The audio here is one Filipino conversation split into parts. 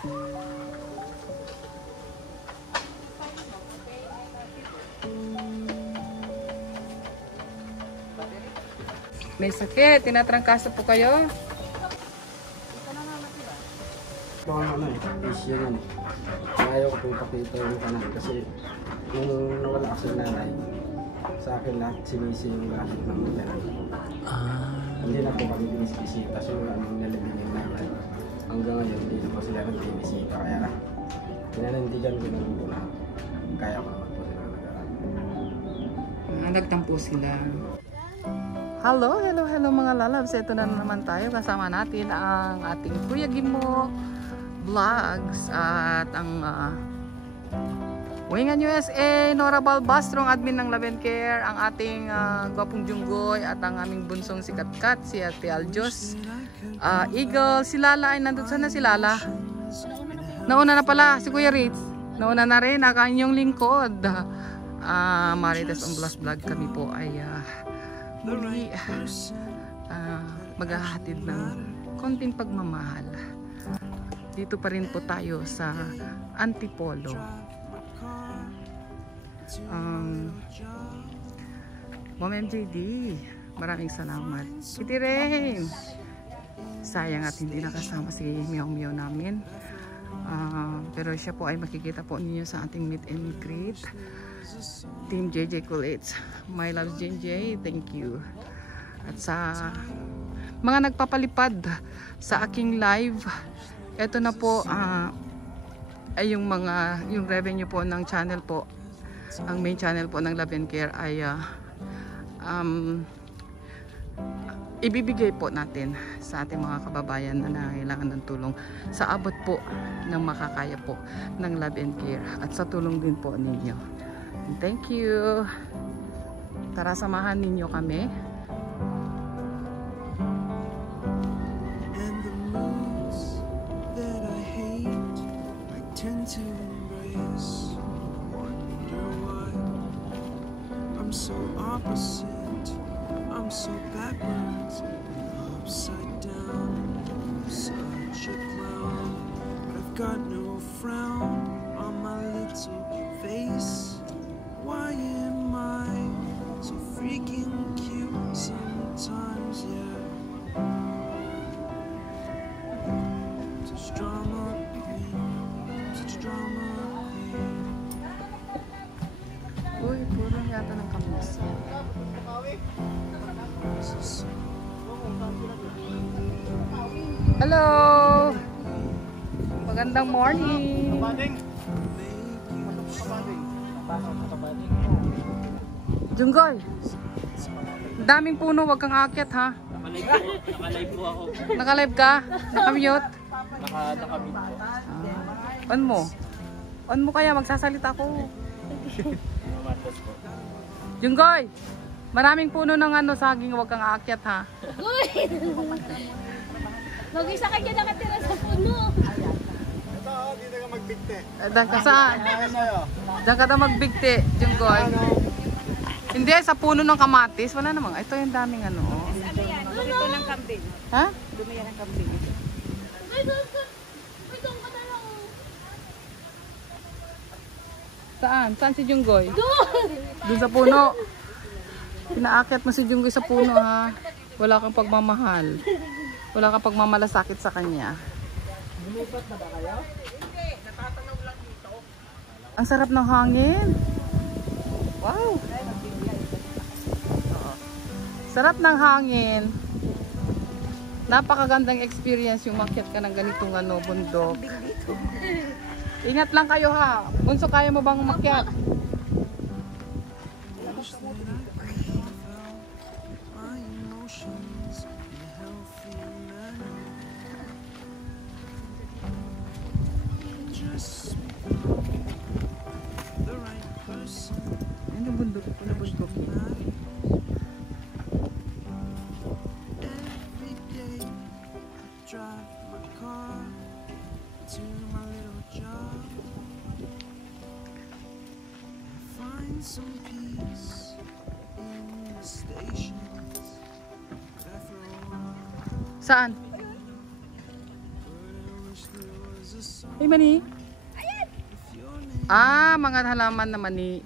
May sakit, tinatrangkasa po kayo. Ano issue yan. Ayaw ko pong pakita yung kanan kasi nung nawala kasi nanay, sa akin lahat sinisi yung lahat ng nanay. Hindi na po kami binisita kasi wala nang nalibigin nanay. Hanggang ngayon, hindi na po sila nag-binisita kaya pinanindigan ko na po na kaya ko naman po sila nag-aaral. Nagtampo sila. Hello mga lalabs. Ito na naman tayo. Kasama natin ang ating Kuya Gimo Vlogs at ang Wingan USA, Nora Balbastro, admin ng Love and Care, ang ating gwapong Junggoy at ang aming bunsong si Katkat, si Ate Aljos, Eagle, si Lala ay nandun sana si Lala. Nauna na pala si Kuya Ritz. Nauna na rin ang kanyang lingkod. Marites on Blast Vlog kami po ay muli maghahatid ng konting pagmamahal. Dito pa rin po tayo sa Antipolo. Mom MJD, maraming salamat. Iti Rain, sayang at hindi nakasama si Meow Meow namin. Pero siya po ay makikita po ninyo sa ating meet and greet. Team JJ Coolates, my love JJ, thank you. At sa mga nagpapalipad sa aking live, eto na po ay yung revenue po ng channel po, ang main channel po ng Love and Care ay ibibigay po natin sa ating mga kababayan na nangailangan ng tulong sa abot po ng makakaya po ng Love and Care at sa tulong din po ninyo. Thank you. Tara, samahan ninyo kami. And the moods that I hate, I tend to embrace. Wonder why I'm so opposite, I'm so backwards, upside down, I'm such a clown. But I've got no frown on my little face. Why am I so freaking cute sometimes, yeah? Such drama queen, such drama queen. Uy, puro yata ng kamus. Hello! Magandang morning! Junggoy, daming puno, wag kang aakyat ha. Naka-live po ako. Naka-live ka? Naka-mute? Naka-mute po. On mo? On mo kaya, magsasalita ko. Junggoy, maraming puno ng saging, wag kang aakyat ha. Mag-isa ka dyan nakatira sa puno. Ito, dito ka magbigte. Diyan ka saan? Diyan ka na magbigti, Junggoy. Hindi, sa puno ng kamatis. Wala namang. Ito yung daming Ano yan? Dito ng kambing. Ha? Dumi yan ng kambing. Ay, doon ka na lang. Saan? Saan si Junggoy? Doon! Doon sa puno. Pinaakyat mo si Junggoy sa puno ha. Wala kang pagmamahal. Wala kang pagmamalasakit sa kanya. Lumipat na ba kayo? Hindi, natatanaw lang dito. Ang sarap ng hangin. Wow. Sarap ng hangin. Napakagandang experience yung makyat ka ng ganitong bundok. Ingat lang kayo ha. Bunso, kaya mo bang makyat? Yan yung bundok. Yung bundok. Some peace in the stations. Saan? But I wish there was a Ay, mani. Ah, mga halaman na mani.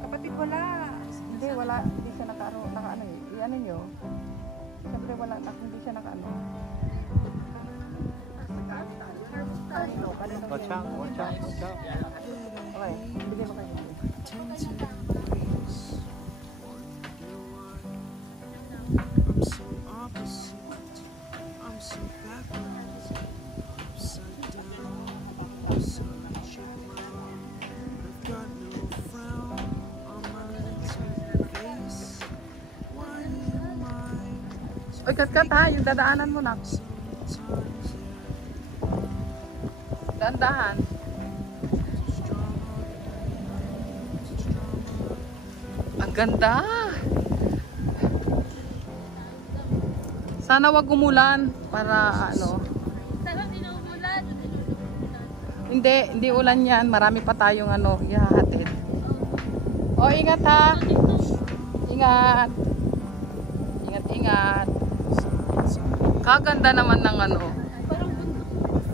Kapatid wala. Hindi, wala. Hindi siya naka-ano eh. I-ano nyo. Siyempre wala. Hindi siya naka-ano. Watch out, watch out, watch out. Okay, bigay mo kayo. I'm so opposite. I'm so backwards. Upside down. Such a clown. I've got no frown on my little face. Why am I Uy, kat ha. Yung dadaanan mo na. Dahan-dahan. Ang ganda. Sana wag umulan para ano. Sana hindi na umulan. Hindi ulan yan. Marami pa tayong ano, ihahatid. O, ingat ha. Ingat. Ingat. Kaganda naman ng ano. Parang bundok.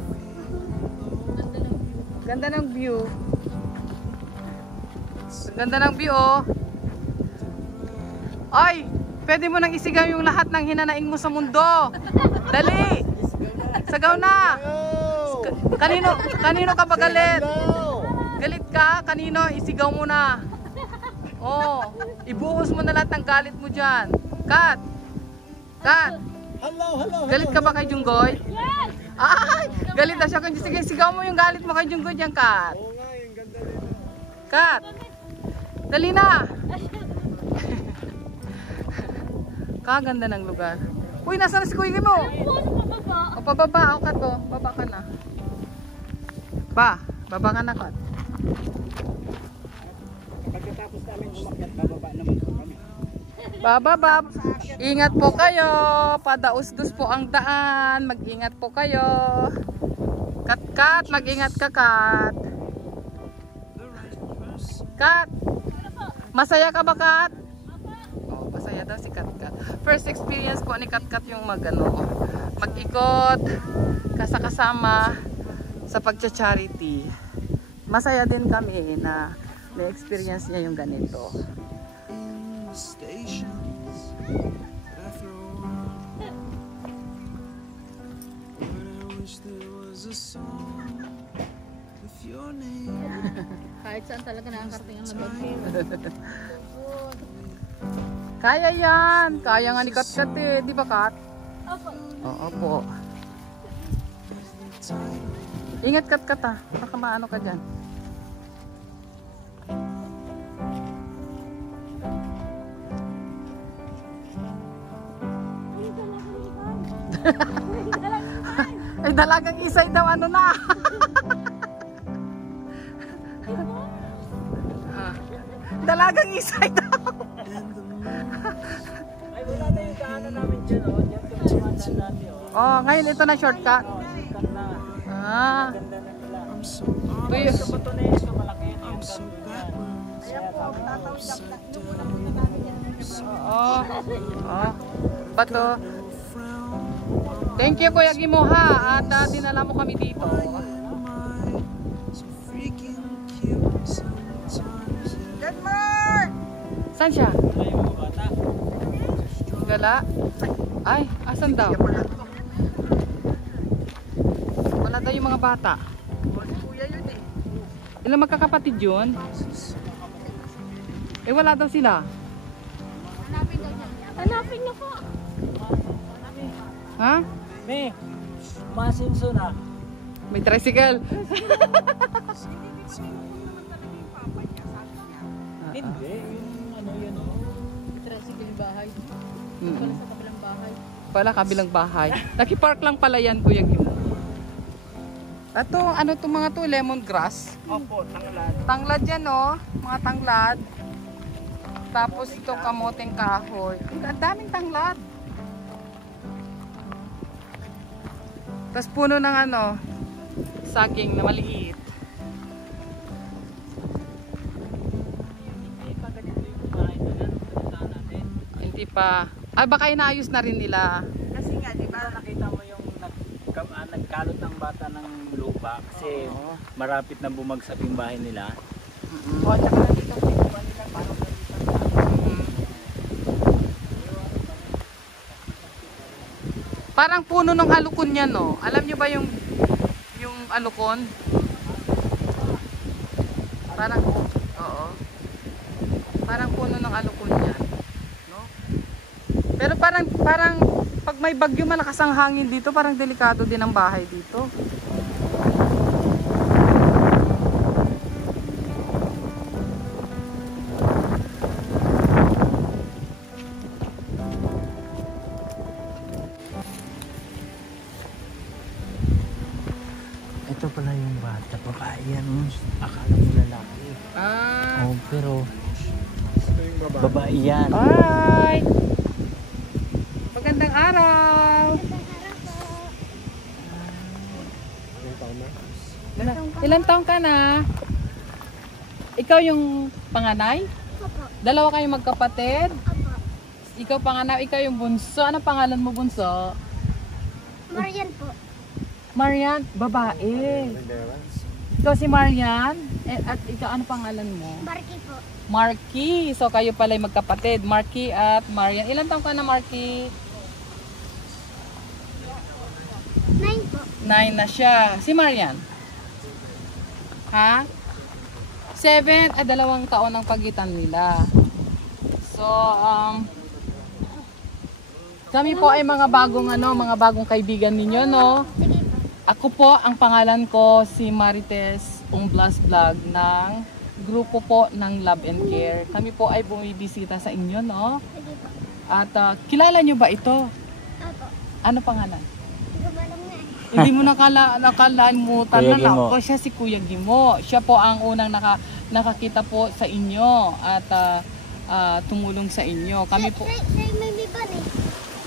Ganda lang. Ganda ng view. Ganda ng view, oh. Ay, pwede mo nang isigaw yung lahat ng hinanaing mo sa mundo. Dali. Sagaw na. Kanino ka ba galit? Galit ka? Kanino? Isigaw mo na. Oh, ibuhos mo na lahat ng galit mo dyan. Kat. Hello. Galit ka ba kay Junggoy? Yes! Ay, galit na siya. Sige, sigaw mo yung galit mo kay Junggoy dyan, Kat. Oo nga, yung ganda nito. Kat. Dali na. Kaganda ng lugar. Uy, nasa na si Kuya mo? O, pababa. O, Kat, o. Baba ka na. Baba ka na, Kat. Pagkatapos namin umakyat, bababa naman po kami. Bababa. Ingat po kayo. Padaus-dus po ang daan. Mag-ingat po kayo. Kat, mag-ingat ka, Kat. Kat, masaya ka ba, Kat? Oh, masaya daw si Kat. First experience po ni Kat yung mag-ikot kasama sa pagcha-charity. Masaya din kami na na-experience niya yung ganito. Stations that I throw on, but I wish there was a song with your name. Kahit saan talaga nakakarating ang labag. Kaya yan. Kaya nga ni Kat eh. Di ba, Kat? Opo. Oo po. Ingat, Kat ha. Baka maano ka dyan. Ay, dalagang isay daw ano na. Dalagang isay daw. Ay, wala na yung daanan namin dyan, oh. Dyan yung daanan natin, oh. Oh, ngayon ito na shortcut. Kat na. Ah. Ganda na nila. Tuyo. Sa bato na yun, so malaki yun yung ganda dyan. Kaya po, Oo. Oh. Bato. Thank you, Kuya Gimo, ha. At dinala mo kami dito. Saan siya? Gala? Ay, asan daw? Wala daw yung mga bata. Ilang magkakapatid yun? Eh, wala daw sila. Hanapin daw niya. Hanapin niyo po. Ha? May, masinso na. May tricycle. Hindi, yung ano yun, oh. Tricycle yung bahay. Mm. Pala sa kabilang bahay. Pala, kabilang bahay. Nakipark lang pala yan, Kuya Gimo. Ito, ano itong mga to? Lemongrass. Opo, tanglad. Tanglad yan, oh. Mga tanglad. Tapos ito kamoteng kahoy. Ang daming tanglad. Tapos puno ng ano, saging na maliit. Hindi pa. Ay, baka inaayos na rin nila. Kasi nga, di ba nakita mo yung nagkalot ng bata ng lupa kasi marapit na bumagsak yung bahay nila. O, tsaka nandito po yung iba nila. Parang puno ng alukon yan, no? Alam nyo ba yung alukon? Parang, oo. Parang puno ng alukon yan. No? Pero parang pag may bagyo malakas ang hangin dito, parang delikado din ang bahay dito. Ito pala yung bata, babae yan. Akala mo lalaki. Ah. Oh, pero babae yan. Hi! Magandang araw! Ilan taong ka na? Ikaw yung panganay? Opo. Dalawa kayong magkapatid? Opo. Ikaw panganay, ikaw yung bunso. Ano pangalan mo, bunso? Marian po. Marian, babae. Ikaw si Marian? At ikaw, ano pangalan mo? Barky po. Marky. So kayo pala yung magkapatid. Marky at Marian. Ilan taong ka na, Marky? 9 po. 9 na siya. Si Marian? Ha? 7 at 2 taon ang pagitan nila. So, kami po ay mga bagong kaibigan ninyo, no? Sige po. Ako po, ang pangalan ko si Marites Umblas Vlog ng grupo po ng Love and Care. Kami po ay bumibisita sa inyo, no? Sige po. At kilala nyo ba ito? Opo. Ano pangalan? Hindi ko alam nga eh. Hindi mo nakalimutan Kuya na lang. Gimo. Ako, siya si Kuya Gimo. Siya po ang unang nakakita po sa inyo at tumulong sa inyo. Kami po, Siya may liban eh.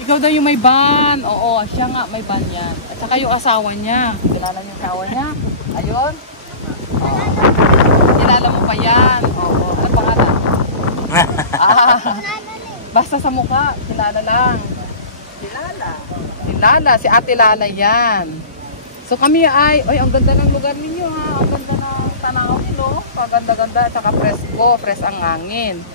ikaw daw yung may van. Oo, siya nga may van yan. At saka yung asawa niya. Kilala niyo yung asawa niya? Ayun. Oo. Kilala mo pa yan. Oo. Ano pangalan? Basta sa mukha, kilala lang. Kilala, si Ate Lala yan. So kami ay, ang ganda ng lugar ninyo ha. Ang ganda ng tanawin, no? Paganda-ganda at saka fresh ang hangin.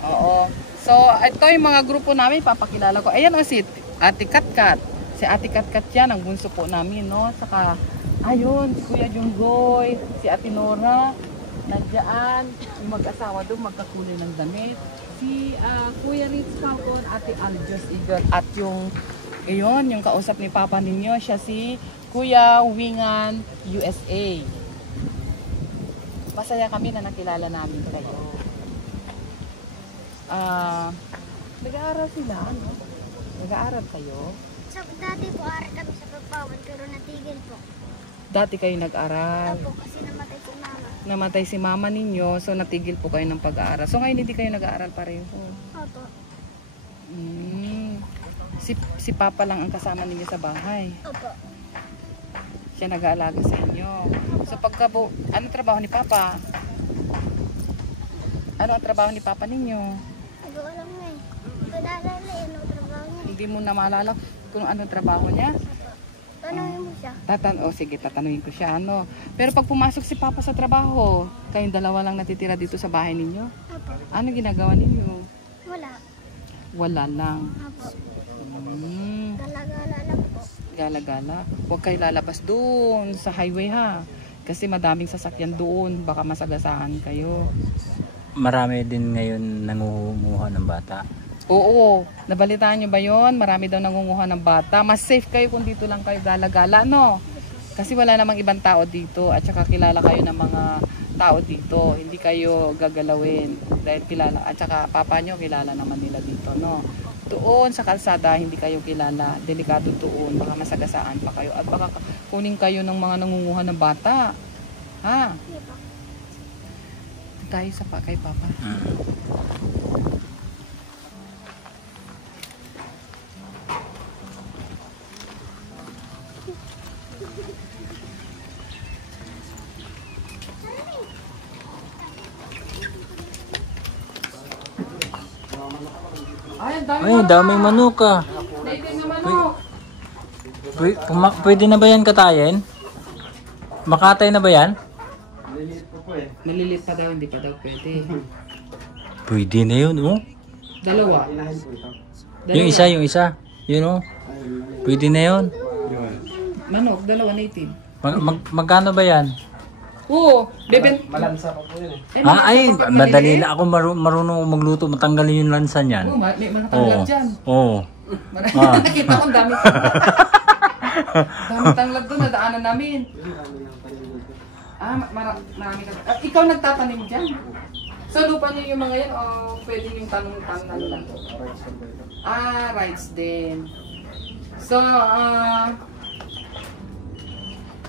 Oo. So ito yung mga grupo namin, papakilala ko. Ayan si Ate Katkat. Si Ate Katkat yan, ang bunso po namin, no? Saka, ayun, si Kuya Junggoy, si Ate Nora, nandiyan, yung mag-asawa doon, magkakulay ng damit. Si Kuya Ritz Falcon, Ate Aljos Igon, at yung kausap ni Papa ninyo, siya si Kuya Wingan USA. Masaya kami na nakilala namin kayo. Nag-aaral sila, ano? Nag-aaral kayo? Dati po aral kami sa Pagpawan pero natigil po. Dati kayo nag-aral. Opo kasi namatay si mama. Namatay si mama ninyo, so natigil po kayo ng pag-aaral. So ngayon hindi kayo nag-aaral pareho. Opo. Si Papa lang ang kasama ninyo sa bahay. Opo. Siya nag-aalaga sa inyo. So ano trabaho ni Papa? Ano ang trabaho ni Papa ninyo? Hindi ko alam nga eh. Hindi ko naalala eh. Ano trabaho niya eh. Hindi mo na maalala kung anong trabaho niya? Tanungin mo siya. Sige, tatanungin ko siya. Ano? Pero pag pumasok si Papa sa trabaho, kayong dalawa lang natitira dito sa bahay ninyo? Opo. Ano ginagawa ninyo? Wala. Wala lang. Opo. Gala-gala lang po. Gala-gala. Huwag kayo lalabas doon sa highway ha. Kasi madaming sasakyan doon. Baka masagasaan kayo. Marami din ngayon nangunguha ng bata. Oo. Nabalitaan nyo ba yon? Marami daw nangunguha ng bata. Mas safe kayo kung dito lang kayo gala-gala, no? Kasi wala namang ibang tao dito. At saka kilala kayo ng mga tao dito. Hindi kayo gagalawin. Dahil kilala. At saka papa nyo kilala naman nila dito, no? Doon sa kalsada, hindi kayo kilala. Delikado doon. Baka masagasaan pa kayo. At baka kunin kayo ng mga nangunguha ng bata. Ha? Hindi po. Tayo sa kay Papa. Ay, ang dami Ay, daming manok ah. Native na manok. Pwede na ba yan katayin? Makatay na ba yan? Maliliit po eh. Nalilit pa daw, hindi pa daw pwede. Pwede na yun, oh. Dalawa. Inahin po ito. Yung isa. Yun, oh. Pwede na yun. Manok, dalawa native. Magkano ba yan? Oo, beben. Malansa pa po yun eh. Ay, madali na ako marunong magluto. Matanggalin yung lansa niyan. Oo, may mga tanglad dyan. Oo. Nakita ko ang dami. Dami tanglad doon, nadaanan namin. Marami ka. Ikaw nagtatanim dyan? So, lupa niyo yung mga yan o pwede yung tanong-tanong lang? Rights din. So,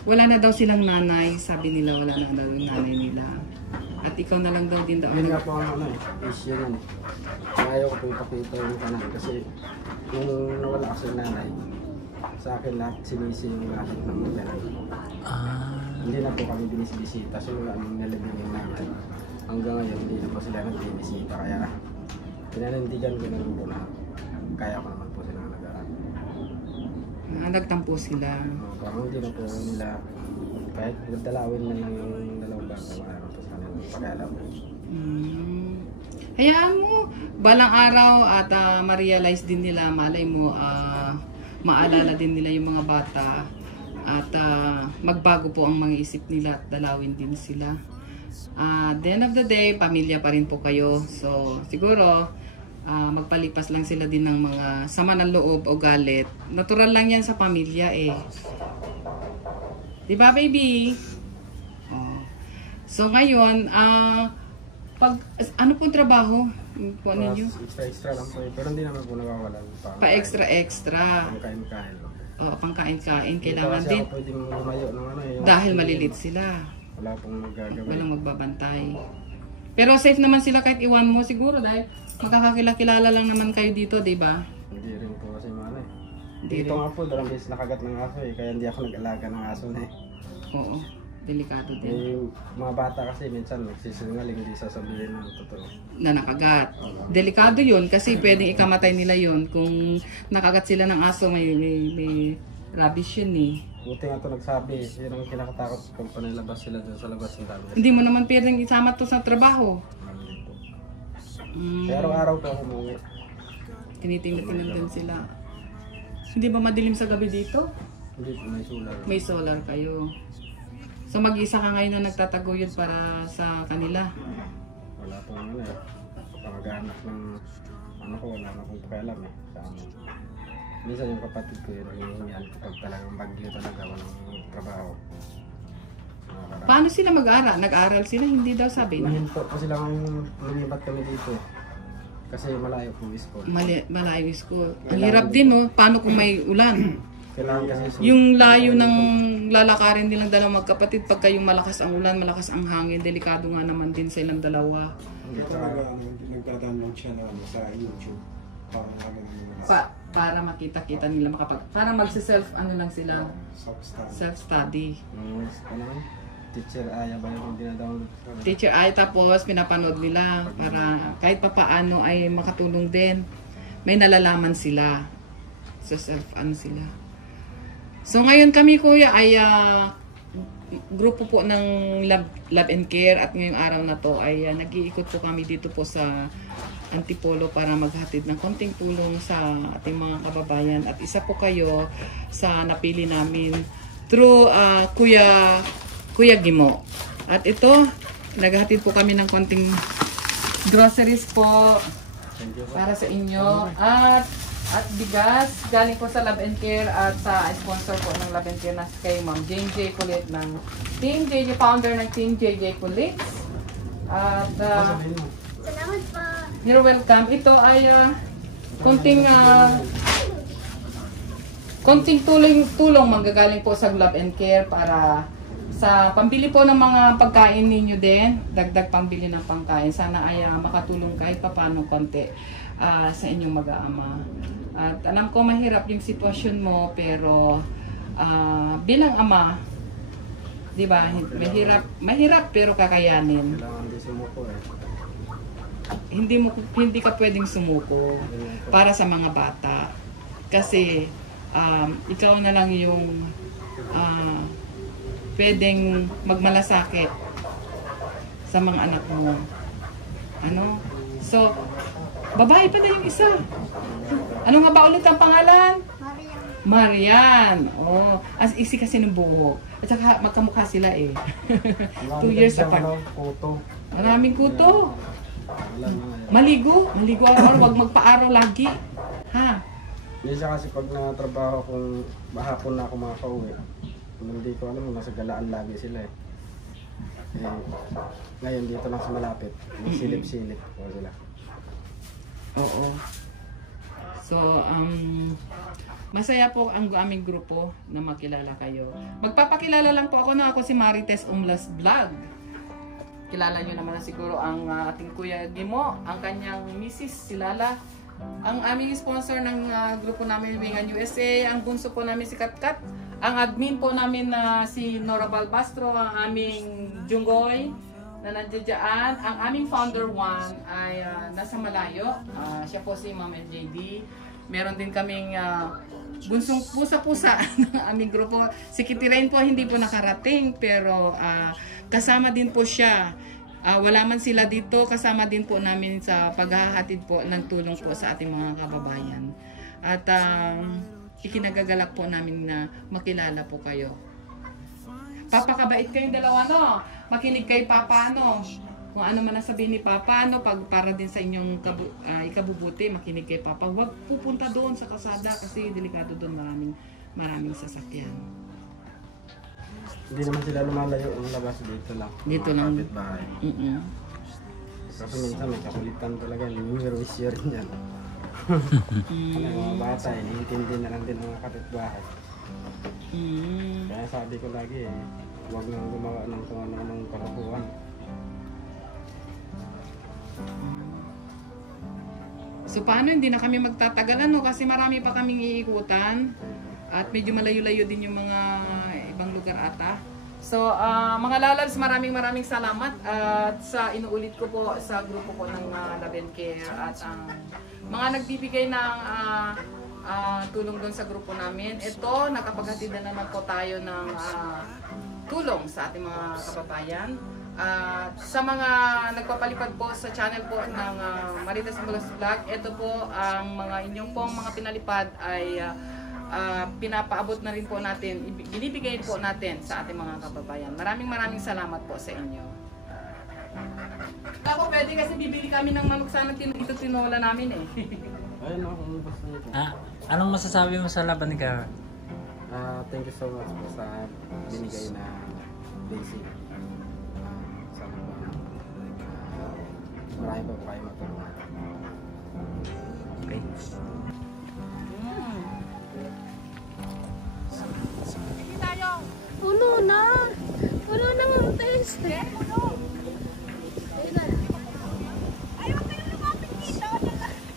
wala na daw silang nanay. Sabi nila wala na daw yung nanay nila. At ikaw na lang daw din daw. Yun nga po ang issue nun. Ayaw ko po ipakita yung kanan kasi nung nawala kasi yung nanay, sa akin lahat sinisi yung lahat ng mga ganun. Hindi na po kami binisibisita. So anong nalabing yung nanay. Hanggang ngayon hindi na po sila nagbinisita. Kaya pinanindigan ko na rin po na kaya ko naman po sila nag-aaral. Nagtampo sila. Parang hindi na po nila kahit nagdalawin na lang yung dalawang bata mayroon po sa kanila pakialam. Hayaan mo, balang araw at ma-realize din nila, malay mo, maalala din nila yung mga bata at magbago po ang mga isip nila at dalawin din sila. At the end of the day, pamilya pa rin po kayo. So, siguro, magpalipas lang sila din ng mga sama ng loob o galit. Natural lang yan sa pamilya eh. Diba, baby? So, ngayon, ano pong trabaho? Kuha ninyo? Extra lang po eh. Pero hindi naman po nawawalan. Pa-extra. Pangkain-kain. Oo, pangkain-kain. Hindi Kailangan kasi din. ako pwedeng lumayo ng ano eh. Dahil malilit sila. Wala pong magagawin. Walang magbabantay. Pero safe naman sila kahit iwan mo siguro dahil magkakakilala lang naman kayo dito, di ba? Hindi rin po kasi ano eh. Hindi Dito rin. nga po, dalawang beses nakagat ng aso eh. Kaya hindi ako nag-alaga ng aso na eh. Oo, delikado din. Yung mga bata kasi minsan nagsisinungaling, hindi sasabihin ng totoo. Na nakagat. Delikado yun kasi pwedeng ikamatay nila yun. Kung nakagat sila ng aso, may rabies yun eh. Buti nga ito nagsabi, yun ang kinakatakot kung panilabas sila dun sa labas ng dami. Hindi mo naman pwedeng isama to sa trabaho. Kaya araw-araw po ako umuwi. Tinitingnan din sila. Hindi ba madilim sa gabi dito? Hindi po, may solar. May solar kayo. So mag-isa ka ngayon na nagtataguyod para sa kanila. Wala pong ano eh. Pag-anak ng ano ko, wala na akong pakialam eh. Sa amin. Minsan yung kapatid ko yun, hinihingihan kapag talagang bagyo talaga walang trabaho. Paano sila mag-aral? Nag-aral sila? Hindi daw sabi na. Nahinto po sila ngayon lumibat kami dito. Kasi malayo po yung school. Malayo school. Ang hirap din, no? Paano kung may ulan? Kailangan kasi Yung layo ng lalakarin nilang dalawang magkapatid, pagka yung malakas ang ulan, malakas ang hangin, delikado nga naman din sa ilang dalawa. Nagtatanong siya na sa YouTube. Para namin Para makita-kita nila, para magsi-self, ano lang sila, self-study. Teacher Aya ba yung dinadawag? Teacher ay tapos pinapanood nila para kahit papaano ay makatulong din. May nalalaman sila. So self ano sila. So ngayon kami kuya ay grupo po ng Love and Care at ngayong araw na to ay nag-iikot po kami dito po sa Antipolo para maghatid ng konting tulong sa ating mga kababayan at isa po kayo sa napili namin through Kuya Gimo. At ito, naghahatid po kami ng konting groceries po para sa inyo. At bigas, galing po sa Love and Care at sa sponsor po ng Love and Care na kay Ma'am Jane J. Kulit ng Team JJ, founder ng Team JJ Kulit. At Salamat po. you're welcome. Ito ay konting tulong manggagaling po sa Love and Care para sa pambili po ng mga pagkain ninyo din, dagdag pambili ng pangkain. Sana ay makatulong kahit paano konti sa inyong mag-aama. At alam ko mahirap yung sitwasyon mo, pero bilang ama, di ba, mahirap pero kakayanin. Kailangan din sumuko eh. hindi ka pwedeng sumuko para sa mga bata. Kasi ikaw na lang yung pwedeng magmalasakit sa mga anak mo. Ano? So, babae pa na yung isa. Ano nga ba ulit ang pangalan? Marian. Oh, as isi kasi ng buhok. At saka magkamukha sila eh. 2 years apart. Kuto. Maraming kuto. Wala na. Maligo araw-araw, wag magpa-araw lagi. Ha? Minsan kasi pag natrabaho kung mahapon na ako makaka-uwi, hindi ko alam, nasa galaan lagi sila eh. Ngayon dito lang sa malapit, may silip-silip po sila. Oo. So, masaya po ang aming grupo na makilala kayo. Magpapakilala lang po ako na ako si Marites Umlas Vlog. Kilala nyo naman na siguro ang ating Kuya Gimo, ang kanyang Mrs. si Lala, ang aming sponsor ng grupo namin Wingan USA, ang bunso po namin si Katkat, ang admin po namin na si Nora Balbastro, ang aming Junggoy na nandiyan, ang aming founder Juan ay nasa malayo, siya po si Ma'am JD. Meron din kaming bunsong pusa-pusa ng aming grupo. Si Kitty Rain po hindi po nakarating pero kasama din po siya. Wala man sila dito, kasama din po namin sa paghahatid po ng tulong po sa ating mga kababayan. At ikinagagalak po namin na makilala po kayo. Papakabait kayong dalawa, no? Makinig kay Papa, no? Kung ano man nasabihin ni Papa, no? Para din sa inyong ikabubuti, makinig kay Papa. Huwag pupunta doon sa kalsada kasi delikado doon, maraming sasakyan. Hindi naman sila lumalayo ang labas dito lang. Dito lang. Kapitbahay. Kasi minsan may kakulitan talaga, numerwisyo rin yan. Mga bata, iniintindi na lang din ang mga kapitbahay. Kaya sabi ko lagi huwag nang gumawa ng kung ano-anong kalokohan. So paano hindi na kami magtatagal ano kasi marami pa kaming iikutan at medyo malayo-layo din yung mga ibang lugar ata. So mga lalabs, maraming salamat at sa inuulit ko po sa grupo ko ng Love and Care at ang mga nagbibigay ng tulong doon sa grupo namin. Ito, nakapaghatid na naman po tayo ng tulong sa ating mga kababayan. Sa mga nagpapalipad po sa channel po ng Marites Umlas Vlog, ito po ang mga inyong pong mga pinalipad ay pinapaabot na rin po natin, binibigay po natin sa ating mga kababayan. Maraming salamat po sa inyo. Ako pwede kasi bibili kami ng manok sana, ito tinola namin eh. Ayun ako, basta nito. Anong masasabi mo sa laban ni Cara? Thank you so much po sa binigay na blessing. Sana po. Marami pa po kayo matulungan. Okay. Puno na ang taste.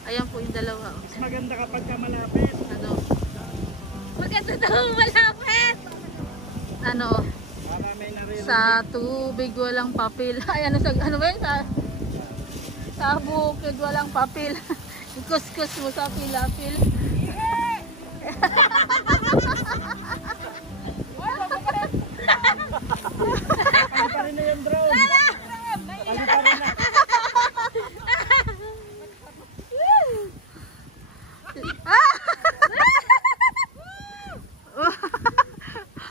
Ayan po yung dalawa. Mas maganda kapag ka malapit. Ano? Maganda daw malapit. Ano? Sa tubig walang papel. Ay, ano ba yun? Sa bukid walang papel. Ikuskus mo sa pilapil. Ano pa rin na yung drone? Ano pa rin na?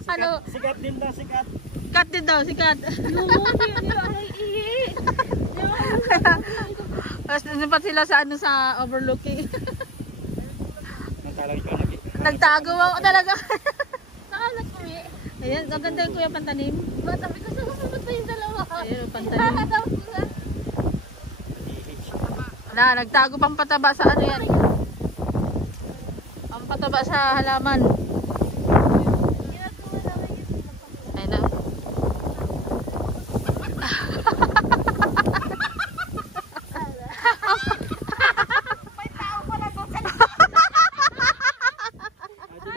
Ano? Sikat din daw, sikat. Sikat din daw, sikat. Dapat sila sa ano sa overlooking. Nagtago ako talaga. Saan nagkuwi? Ayan, maganda yung kuya pantanim. Sabi ko, susunod pa yung dalawa. Ayan, pantanim. Nagtago pang pataba sa ano yan. Ang pataba sa halaman. Ayun na. May tao pala doon sa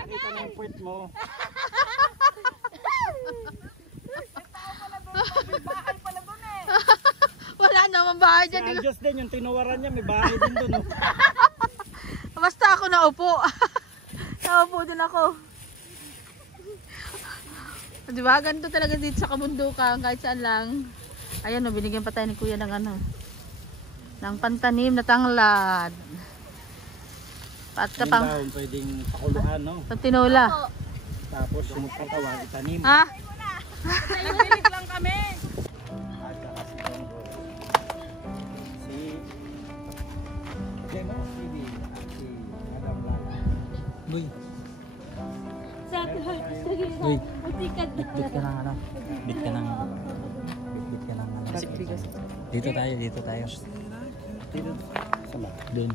nakita na yung puwet mo. wala naman bahay dyan. hindi ko... Diyos din, yung tinuwaran niya, may bahay din doon. No? Basta ako naupo. Naupo din ako. Diba? Ganito talaga dito sa kabundukan, kahit saan lang. Ayan o, binigyan pa tayo ni Kuya ng ano, ng pantanim na tanglad. At ka pang... Yung pwedeng pakuluan, no? Pantinola. Tapos yung pagkawan, itanim. Ha? Nagpilit lang kami. At saka si Tongo. Si... Demo, si Madam Lala. Uy. Uy. Bit ka ng ano? Bit ka ng ano? Dito tayo. Dito. Sama. Doon.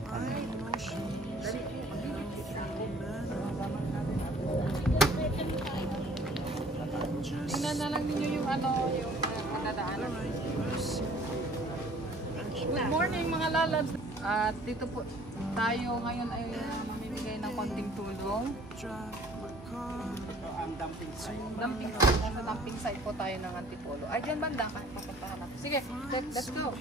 Tingnan na lang ninyo yung ano, yung nadaanan. Good morning mga lalabs. At dito po tayo ngayon ay mamimigay ng konting tulong. Ang dumping site. Dumping site. Nasa dumping site po tayo ng Antipolo. Ay, dyan banda. Papuntahan natin. Sige, let's go.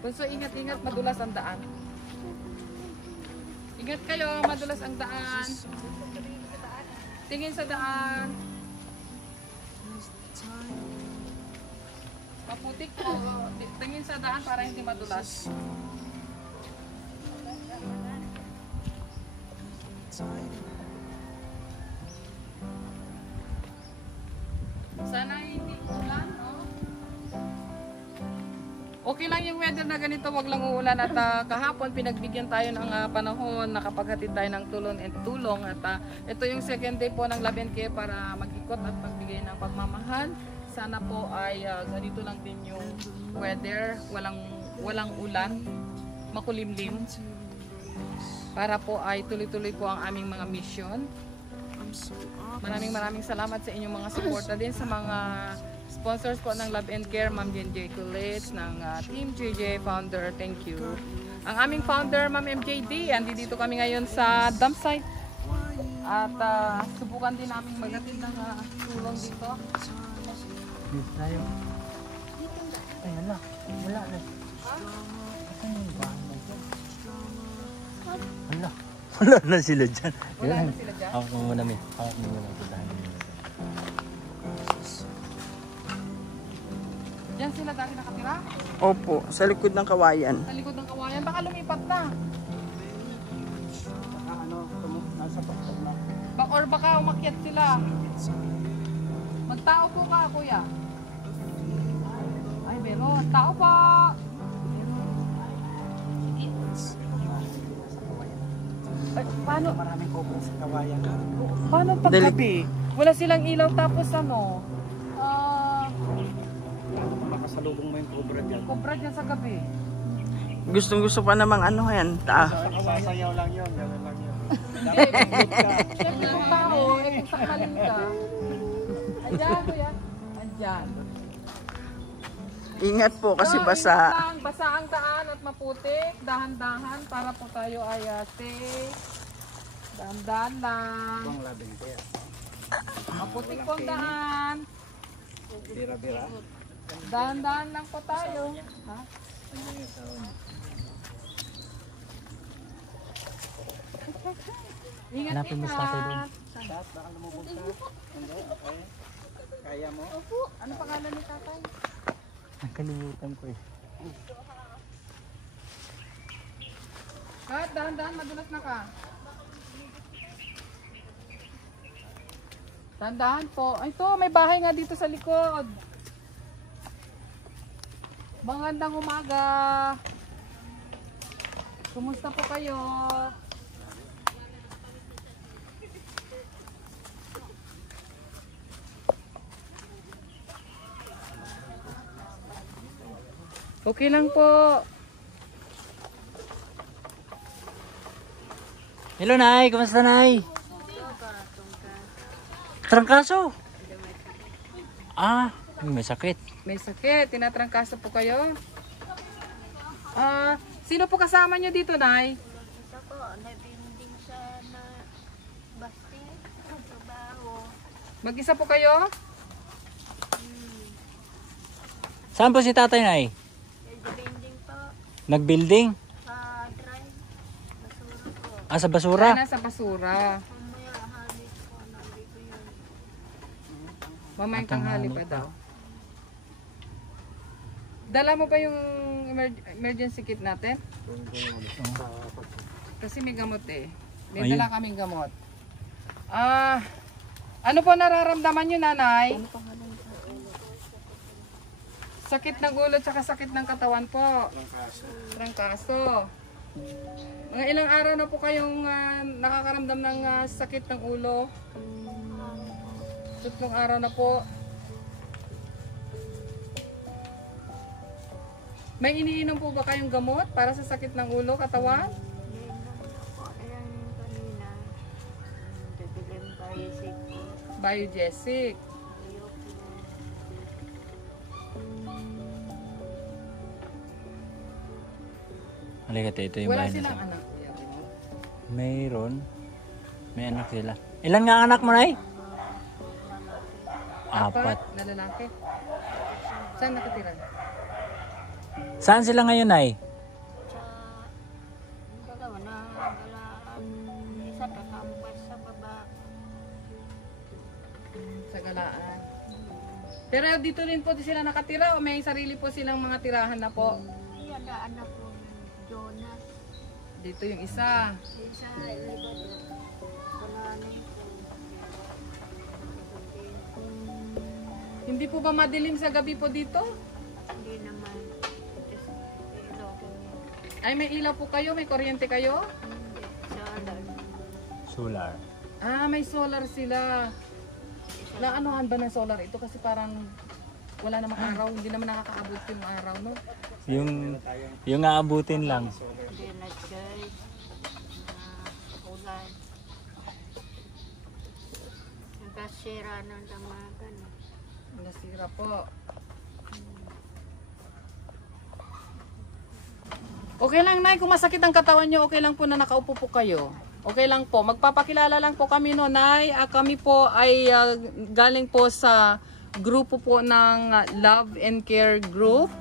Bunso, ingat-ingat. Madulas ang daan. Ingat kayo. Madulas ang daan. Tingin sa daan. Maputik po. Tingin sa daan para hindi madulas. Sana hindi ulan, no? Okay lang yung weather na ganito, wag lang uulan. At kahapon pinagbigyan tayo ng panahon, nakapaghatid tayo ng tulong at ito yung second day po ng Love and Care para mag-ikot at magbigay ng pagmamahal. Sana po ay ganito lang din yung weather, walang ulan, makulimlim. Para po ay tuloy-tuloy po ang aming mga mission. Maraming salamat sa inyong mga suporta din sa mga sponsors po ng Love and Care, Ma'am J. Kulits, ng Team JJ Founder, thank you. Ang aming founder, Ma'am MJD, andito kami ngayon sa dump site. At subukan din namin maghatid ng tulong dito. Dito tayo. Ay, wala na. Saan yung bahay na dyan? Wala na sila dyan. Wala na sila dyan? Hawak mo muna, Min. Hawak mo muna. Diyan sila dati nakatira? Opo, sa likod ng kawayan. Sa likod ng kawayan. Baka lumipat na. Baka nasa pakot na. Or baka umakyat sila. Magtao po ka, kuya. Ay, meron. Tao po! Ay, paano? Maraming kopos sa kawayan. Paano paggabi? Wala silang ilaw tapos ano? Makasalubong mo yung cobra dyan. Kubra dyan sa gabi. Gustong-gusto pa namang ano yan. Sasayaw lang yun. Gano'n lang yun. Siyempre kung tao, kung sakalin ka. Andyan, kuya. Andyan. Ingat po kasi Ingat basa. lang, basa ang daan at maputik. Dahan-dahan para po tayo ay safe. Dahan-dahan lang. Ang labing kaya. Maputik po ang daan. Bira-bira. Dahan-dahan lang po tayo. Ha? Ingat, Hanapin mo sa tatay doon. ingat. Baka lumubog ka. Hindi, okay. Kaya mo? Ano pangalan ni tatay? Nakalimutan ko eh. Kat, dahan-dahan, madulas na ka. Dahan-dahan po. Ay, ito, may bahay nga dito sa likod. Magandang umaga. Kumusta po kayo? Okay lang po. Hello, Nay. Kumusta, Nay? Trangkaso? May sakit. May sakit. Tinatrangkaso po kayo? Sino po kasama nyo dito, Nay? Ito po, nabinding siya na basti, trabaho. Mag-isa po kayo? Saan po si tatay na eh? Building po. Nag-building? Sa drive. Basura po. Ah, sa basura? Nasa basura. Mamaya halit po. Nandito yun. Mamayang tanghali pa daw. Dala mo ba yung emergency kit natin? Kasi may gamot eh. May Ayun. dala kaming gamot. Ano po nararamdaman nyo, nanay? Sakit ng ulo tsaka sakit ng katawan po. Trangkaso. Mga ilang araw na po kayong nakakaramdam ng sakit ng ulo? 3 araw na po. May iniinom po ba kayong gamot para sa sakit ng ulo, katawan? Hindi na po. Ayan yung kanina. Dibilim basic po. Biogesic. Ayaw po. Halika tayo, ito yung Wala bahay na silang sa... anak. Kuya Timo. Mayroon. May anak sila. Ilan nga anak mo na eh? 4. Na lalaki. Saan nakatira? Saan sila ngayon ay? Sa dalawa na isa kakampas sa baba. Sa Galaan. Pero dito rin po sila nakatira o may sarili po silang mga tirahan na po? Iyan na anak ko ng Jonas. Dito yung isa. Isa likod. Kanani po. Hindi po ba madilim sa gabi po dito? Hindi naman. Just ilaw ko niya. Ay may ilaw po kayo? May kuryente kayo? Hindi. Sa alam. Solar. May solar sila. Naanuhan ba ng solar ito? Kasi parang wala namang araw. Hindi naman nakakaabot yung araw, no? Yung aabutin lang. Hindi nag-guide. Ulan. Nagkasira ng damagan. Nasira po. Okay lang, Nay. Kung masakit ang katawan nyo, okay lang po na nakaupo po kayo. Okay lang po. Magpapakilala lang po kami, no, Nay. Kami po ay galing po sa grupo po ng Love and Care Group.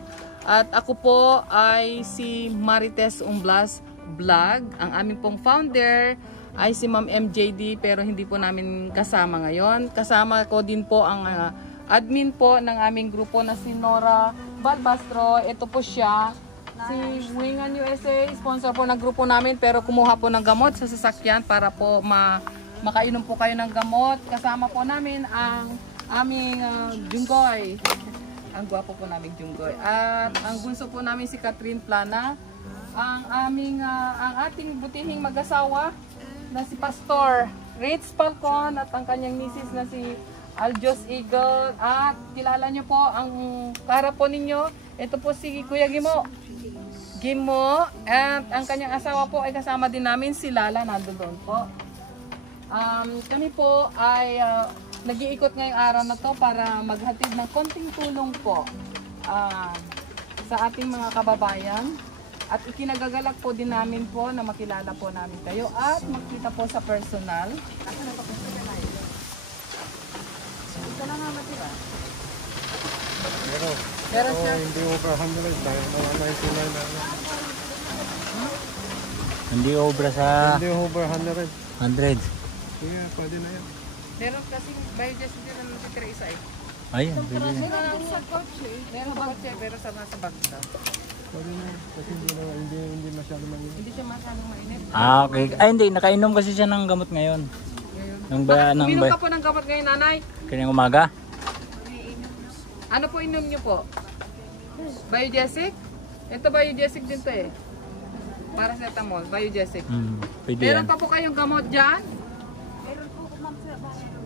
At ako po ay si Marites Umblas Vlog. Ang aming pong founder ay si Ma'am MJD, pero hindi po namin kasama ngayon. Kasama ko din po ang admin po ng aming grupo na si Nora Balbastro. Ito po siya. Si Wingan USA, sponsor po ng grupo namin, pero kumuha po ng gamot sa sasakyan para po makainom po kayo ng gamot. Kasama po namin ang aming Junggoy. Ang gwapo po namin Junggoy. At ang bunso po namin si Catherine Plana. Ang ating butihing mag-asawa na si Pastor Ritz Falcon at ang kanyang misis na si Aljos Eagle. At kilala nyo po ang kaharap po ninyo. Ito po si Kuya Gimo. At ang kanyang asawa po ay kasama din namin, si Lala, nandoon po. Kami po ay nag-iikot ngayong araw na to para maghatid ng konting tulong po sa ating mga kababayan. At ikinagagalak po din namin po na makilala po namin kayo at makita po sa personal. Asan ang personal ay? Ito na nga matira. Pero siya. Hindi mo pa 100 dahil mga 99 na. Hindi obra sa Hindi over 100. 100. Sige, pwede na yan. Meron kasing biodiesel din na natitira isa eh. Ay, pwede. Meron sa kotse. Meron sa kotse pero sa nasa bagsa. Pwede na yan. Kasi hindi masyado mainit. Hindi siya masyadong mainit. Okay. Ay, hindi. Nakainom kasi siya ng gamot ngayon. Uminom ka po ng gamot ngayon, nanay? Kanyang umaga? Ano po inom nyo po? Biodiesic? Ito biodiesic din to eh. Paracetamol, biodiesic. Pwede Meron yan. pa po kayong gamot dyan? Meron po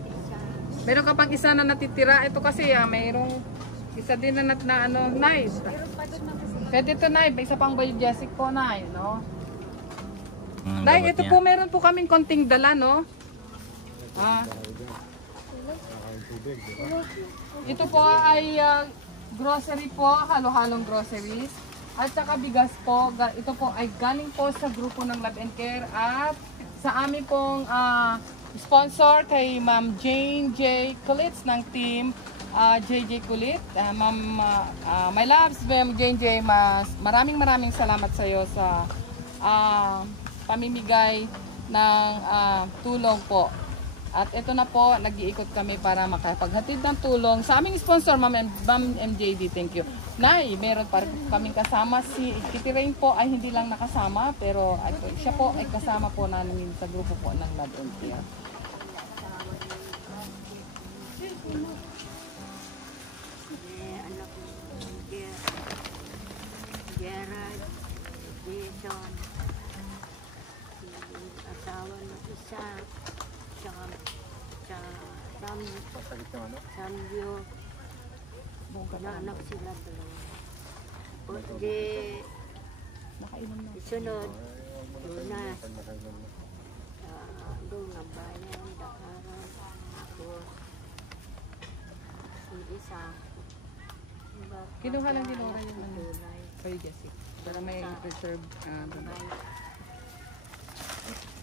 isa. Meron ka pang isa na natitira. Ito kasi mayroong isa din na ano, nice. Pwede ito, Nay. Isa pang biodiesic po, Nay, no? Nay, ito po, meron po kaming konting dala, no? Ito po ay grocery po, halo-halong groceries. At saka bigas po. Ito po ay galing po sa grupo ng Love and Care at sa amin pong sponsor kay Ma'am Jane J. Kulitz ng team JJ Kulit, my loves, Ma'am JJ, maraming salamat sa iyo sa pamimigay ng tulong po. At ito na po, nag-iikot kami para makapaghatid ng tulong sa aming sponsor, Ma'am MJD. Thank you. Nay, meron pa kaming kasama. Si Kitty Rain po ay hindi lang nakasama, pero siya po ay kasama po namin sa grupo po ng Love and Care. Anak ko, Gerard, Jason, asawa ng isa, tsaka Samyo, anak sila dalawa. O di, isunod, Lunas, doon ang bayan, Dakaran, ako, yung isa, Kinuha lang din oras yung kay Jessica para may reserve.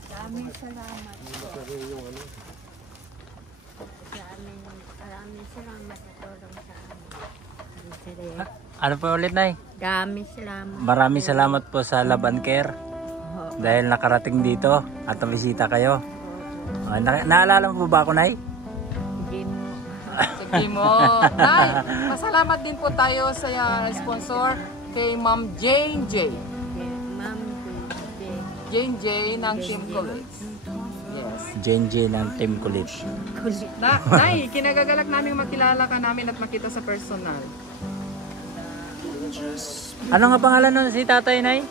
Maraming salamat po. Maraming salamat sa tulong sa amin. Ano po ulit, Nay? Maraming salamat. Maraming salamat po sa Love and Care dahil nakarating dito at nabisita kayo. Naalala mo po ba ako, Nay? Hindi mo. Sige mo. Nay, masalamat din po tayo sa sponsor kay Ma'am Jane J. Ma'am, Jane J ng Team Kulit. Yes. Jane J ng Team Kulit. Nay, kinagagalak namin makilala ka namin at makita sa personal. Ano nga pangalan nun si tatay, Nay?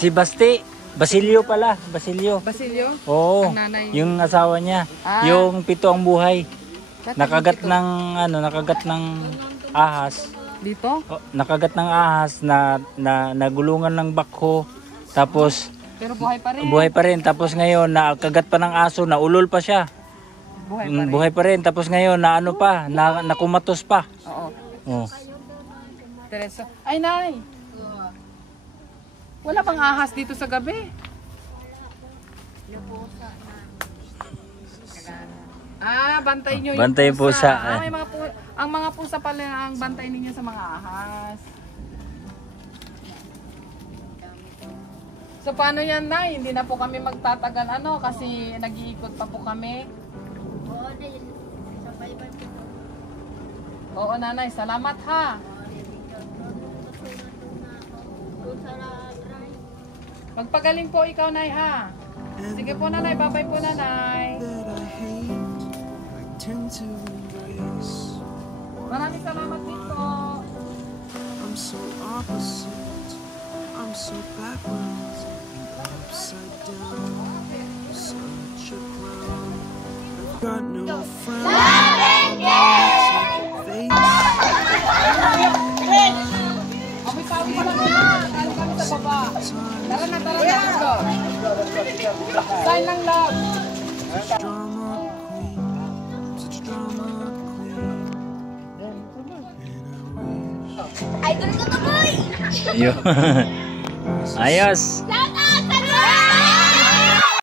Si Basilio pala. Basilio. Basilio? Oo. Ang nanay. Yung asawa niya. Ah. Yung 7 ang buhay. Nakagat ng ahas. Dito? Oh, nakagat ng ahas na nagulungan ng bakho. Tapos Pero buhay pa rin. buhay pa rin. Tapos ngayon nakagat pa ng aso, naulol pa siya. Buhay pa rin. Buhay pa rin. Tapos ngayon nakumatos pa. Oo. Oh. Teresa. Ay, Nay. Wala bang ahas dito sa gabi? Bantay nyo yung Bantay pusa. May ang mga pusa pala ang bantay ninyo sa mga ahas. So paano yan, Nay? Hindi na po kami magtatagal kasi nag-iikot pa po kami. Oo, Nanay. Salamat ha. Magpagaling po ikaw, Nay, ha? Sige po, Nanay. Bye-bye po, Nanay. that I hate, I tend to embrace. Maraming salamat dito. I'm so opposite, I'm so backwards, upside down, such a clown. I've got no friends. Face. Amoy-sabi ko lang yan. Ano kami sa baba? Tara na, let's go. Sign ng love. Drama queen, such drama queen. Ayos.